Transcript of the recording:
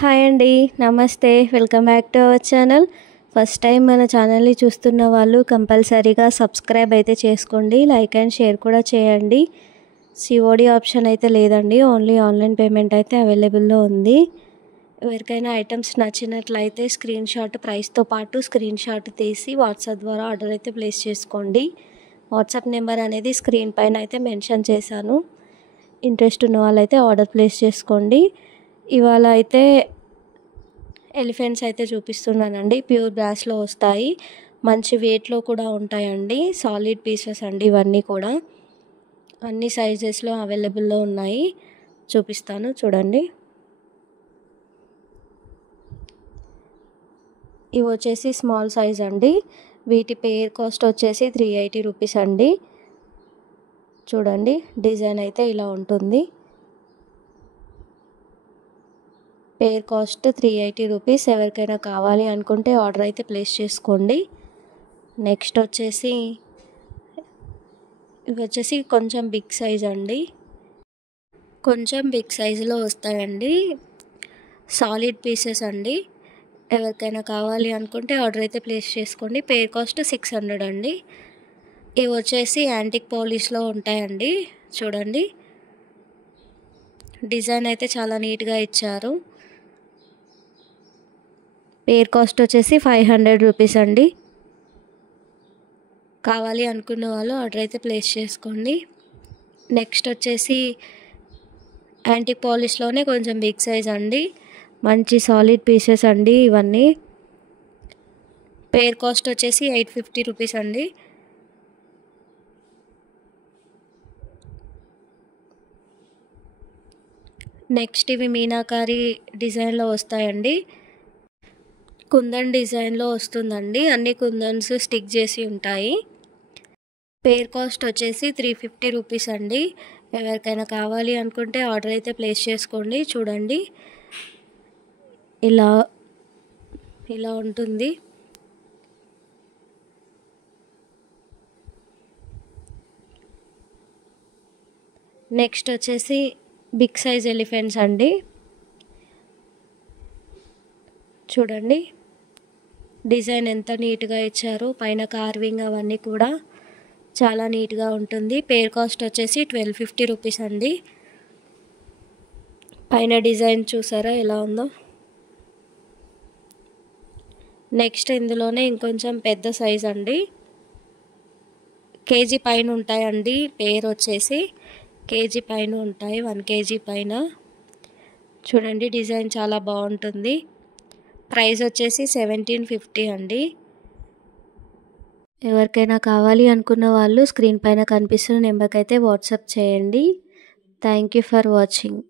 Hi అండి. నమస్తే. Welcome back to our channel. First time మన ఛానల్ని చూస్తున్న వాళ్ళు కంపల్సరీగా సబ్స్క్రైబ్ అయితే చేసుకోండి. లైక్ అండ్ షేర్ కూడా చేయండి. సిఓడి ఆప్షన్ అయితే లేదండి. ఓన్లీ ఆన్లైన్ పేమెంట్ అయితే అవైలబుల్లో ఉంది. ఎవరికైనా ఐటమ్స్ నచ్చినట్లయితే స్క్రీన్ షాట్ ప్రైస్తో పాటు స్క్రీన్ షాట్ తీసి వాట్సాప్ ద్వారా ఆర్డర్ అయితే ప్లేస్ చేసుకోండి. వాట్సాప్ నెంబర్ అనేది స్క్రీన్ పైన అయితే మెన్షన్ చేశాను. ఇంట్రెస్ట్ ఉన్న వాళ్ళైతే ఆర్డర్ ప్లేస్ చేసుకోండి. ఇవాళ అయితే ఎలిఫెంట్స్ అయితే చూపిస్తున్నానండి. ప్యూర్ బ్రాస్లో వస్తాయి, మంచి వెయిట్లో కూడా ఉంటాయండి. సాలిడ్ పీసెస్ అండి ఇవన్నీ కూడా. అన్ని సైజెస్లో అవైలబుల్లో ఉన్నాయి. చూపిస్తాను చూడండి. ఇవి వచ్చేసి స్మాల్ సైజ్ అండి. వీటి పేర్ కాస్ట్ వచ్చేసి 380 రూపీస్ అండి. చూడండి, డిజైన్ అయితే ఇలా ఉంటుంది. పేర్ కాస్ట్ 380 రూపీస్. ఎవరికైనా కావాలి అనుకుంటే ఆర్డర్ అయితే ప్లేస్ చేసుకోండి. నెక్స్ట్ వచ్చేసి ఇవి వచ్చేసి కొంచెం బిగ్ సైజ్ అండి. కొంచెం బిగ్ సైజులో వస్తాయండి. సాలిడ్ పీసెస్ అండి. ఎవరికైనా కావాలి అనుకుంటే ఆర్డర్ అయితే ప్లేస్ చేసుకోండి. పేర్ కాస్ట్ 600 అండి. ఇవి వచ్చేసి యాంటిక్ పాలిష్లో ఉంటాయండి. చూడండి, డిజైన్ అయితే చాలా నీట్గా ఇచ్చారు. పేర్ కాస్ట్ వచ్చేసి 500 రూపీస్ అండి. కావాలి అనుకున్న వాళ్ళు ఆర్డర్ అయితే ప్లేస్ చేసుకోండి. నెక్స్ట్ వచ్చేసి యాంటిక్ పాలిష్లోనే కొంచెం బిగ్ సైజ్ అండి. మంచి సాలిడ్ పీసెస్ అండి ఇవన్నీ. పేర్ కాస్ట్ వచ్చేసి 850 రూపీస్ అండి. నెక్స్ట్ ఇవి మీనాకారి డిజైన్లో వస్తాయండి. కుందన్ డిజైన్లో వస్తుందండి. అన్ని కుందన్స్ స్టిక్ చేసి ఉంటాయి. పేర్ కాస్ట్ వచ్చేసి 350 రూపీస్ అండి. ఎవరికైనా కావాలి అనుకుంటే ఆర్డర్ అయితే ప్లేస్ చేసుకోండి. చూడండి, ఇలా ఉంటుంది. నెక్స్ట్ వచ్చేసి బిగ్ సైజ్ ఎలిఫెంట్స్ అండి. చూడండి, డిజైన్ ఎంత నీట్గా ఇచ్చారో. పైన కార్వింగ్ అవన్నీ కూడా చాలా నీట్గా ఉంటుంది. పేర్ కాస్ట్ వచ్చేసి 1250 రూపీస్ అండి. పైన డిజైన్ చూసారా ఎలా ఉందో. నెక్స్ట్ ఇందులోనే ఇంకొంచెం పెద్ద సైజ్ అండి. కేజీ పైన ఉంటాయండి. పేర్ వచ్చేసి కేజీ పైన ఉంటాయి, 1 కేజీ పైన. చూడండి, డిజైన్ చాలా బాగుంటుంది. ప్రైస్ వచ్చేసి 1750 అండి. ఎవరికైనా కావాలి అనుకున్న వాళ్ళు స్క్రీన్ పైన కనిపిస్తున్న నెంబర్కి అయితే వాట్సాప్ చేయండి. Thank you for watching.